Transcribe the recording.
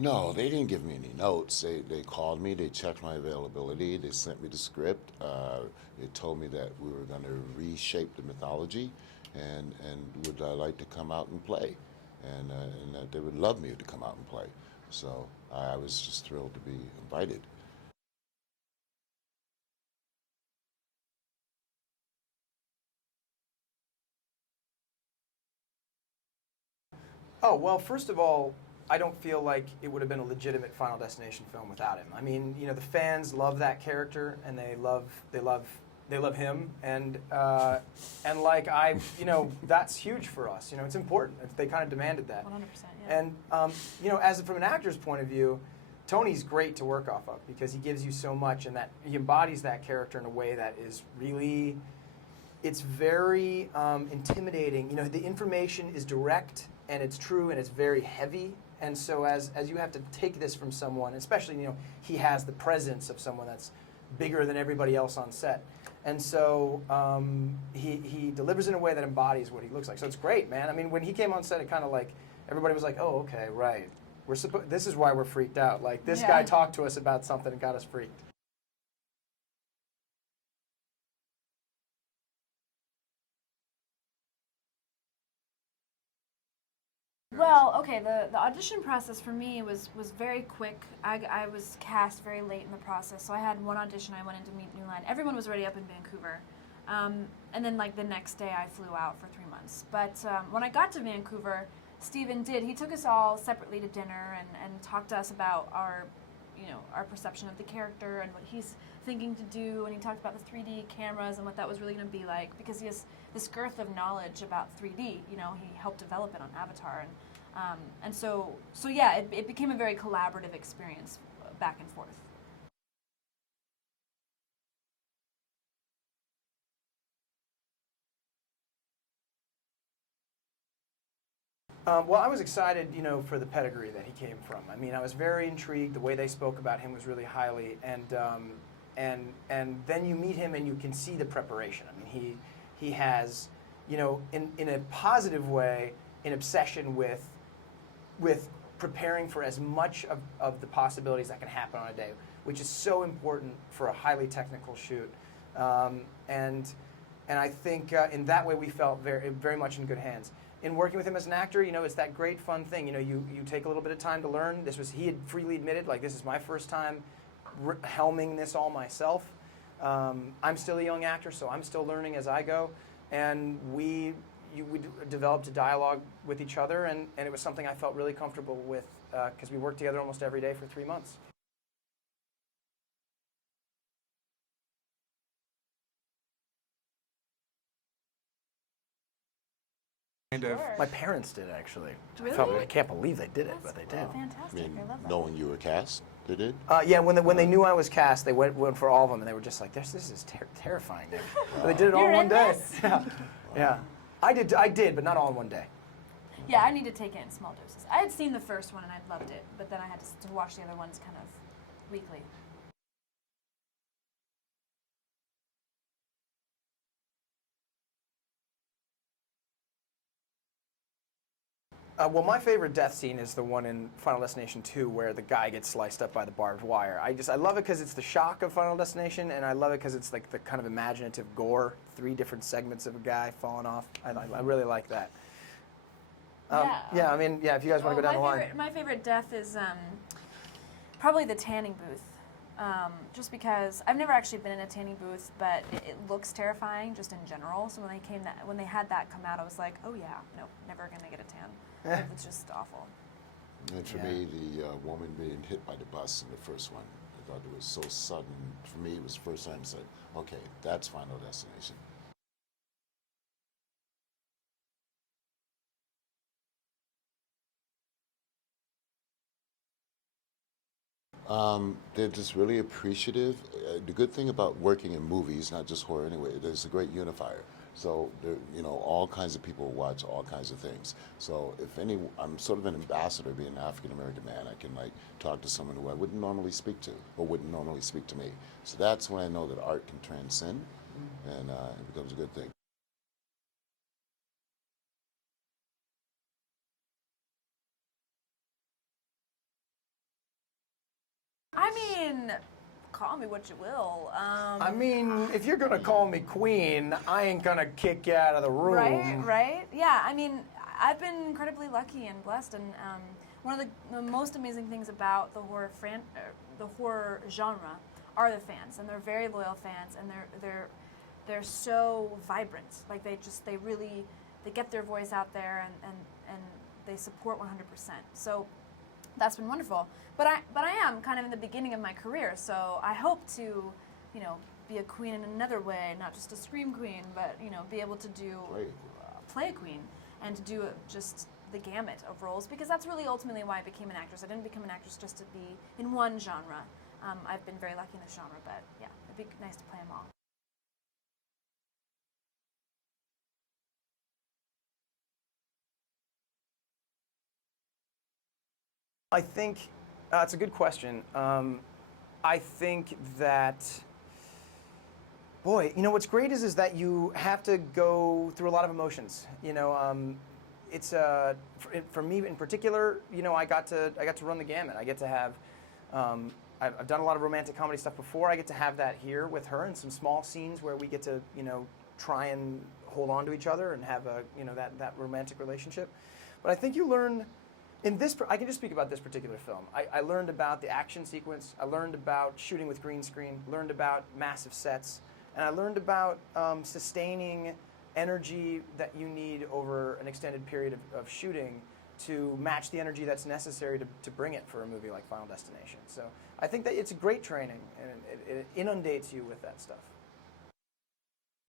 No, they didn't give me any notes. They called me, they checked my availability, they sent me the script. They told me that we were going to reshape the mythology and would I like to come out and play. And that they would love me to come out and play. So I was just thrilled to be invited. Oh, well, first of all, I don't feel like it would have been a legitimate Final Destination film without him. I mean, you know, the fans love that character, and they love him, and like you know, that's huge for us. You know, it's important. They kind of demanded that. 100%. Yeah. And you know, as from an actor's point of view, Tony's great to work off of because he gives you so much, and that he embodies that character in a way that is really, it's very intimidating. You know, the information is direct and it's true and it's very heavy. And so as you have to take this from someone, especially, you know, he has the presence of someone that's bigger than everybody else on set. And so he delivers in a way that embodies what he looks like. So it's great, man. I mean, when he came on set, it kind of like, everybody was like, oh, okay, right. This is why we're freaked out. Like, this guy talked to us about something and got us freaked. Well, okay, the audition process for me was very quick. I was cast very late in the process, so I had one audition. I went in to meet New Line. Everyone was already up in Vancouver. And then, like, the next day I flew out for 3 months. But when I got to Vancouver, Steven he took us all separately to dinner and talked to us about our perception of the character and what he's thinking to do, and he talked about the 3D cameras and what that was really going to be like, because he has this girth of knowledge about 3D. You know, he helped develop it on Avatar, and so yeah, it became a very collaborative experience back and forth. Well, I was excited, you know, for the pedigree that he came from. I mean, I was very intrigued. The way they spoke about him was really highly, and then you meet him and you can see the preparation. I mean, he has, you know, in a positive way, an obsession with preparing for as much of the possibilities that can happen on a day, which is so important for a highly technical shoot. And I think in that way we felt very much in good hands. In working with him as an actor, you know, it's that great fun thing. You know, you take a little bit of time to learn. He had freely admitted, like, this is my first time helming this all myself. I'm still a young actor, so I'm still learning as I go. And we developed a dialogue with each other, and it was something I felt really comfortable with because we worked together almost every day for 3 months. My parents did, actually. Really? I can't believe they did it, but they did. Fantastic. I mean, I love that. knowing you were cast, they did? Yeah, when they knew I was cast, they went for all of them, and they were just like, "This is terrifying." But they did it all in You're one in day. this? Yeah, yeah. I did, but not all in one day. Yeah, I need to take it in small doses. I had seen the first one and I loved it, but then I had to watch the other ones kind of weekly. Well, my favorite death scene is the one in Final Destination 2 where the guy gets sliced up by the barbed wire. I love it because it's the shock of Final Destination, and I love it because it's like the kind of imaginative gore, 3 different segments of a guy falling off. I really like that. Yeah, I mean, yeah, if you guys want to go down the line. My favorite death is probably the tanning booth. Just because I've never actually been in a tanning booth, but it looks terrifying just in general. So when they had that come out, I was like, oh yeah, no, never gonna get a tan. It's just awful. And for me, the woman being hit by the bus in the first one, I thought it was so sudden. For me, it was the first time I said, okay, that's Final Destination. They're just really appreciative. The good thing about working in movies, not just horror anyway, there's a great unifier. So there, you know, all kinds of people watch all kinds of things. So I'm sort of an ambassador, being an African American man. I can like talk to someone who I wouldn't normally speak to, or wouldn't normally speak to me. So that's when I know that art can transcend, and it becomes a good thing. I mean, call me what you will. I mean, if you're gonna call me queen, I ain't gonna kick you out of the room. Right. Yeah, I mean, I've been incredibly lucky and blessed, and one of the most amazing things about the horror genre are the fans, and they're very loyal fans, and they're so vibrant. Like they really get their voice out there, and they support 100%. So that's been wonderful. But I am kind of in the beginning of my career, so I hope to, be a queen in another way, not just a scream queen, but be able to do play a queen and to do just the gamut of roles, because that's really ultimately why I became an actress. I didn't become an actress just to be in one genre. I've been very lucky in this genre, but yeah, it'd be nice to play them all. I think it's a good question. I think that, boy, what's great is that you have to go through a lot of emotions. It's for me in particular. I got to run the gamut. I get to have. I've done a lot of romantic comedy stuff before. I get to have that here with her in some small scenes where we get to try and hold on to each other and have a that romantic relationship. But I think you learn. I can just speak about this particular film. I learned about the action sequence. I learned about shooting with green screen. Learned about massive sets, and I learned about sustaining energy that you need over an extended period of shooting to match the energy that's necessary to bring it for a movie like Final Destination. So I think that it's a great training, and it inundates you with that stuff.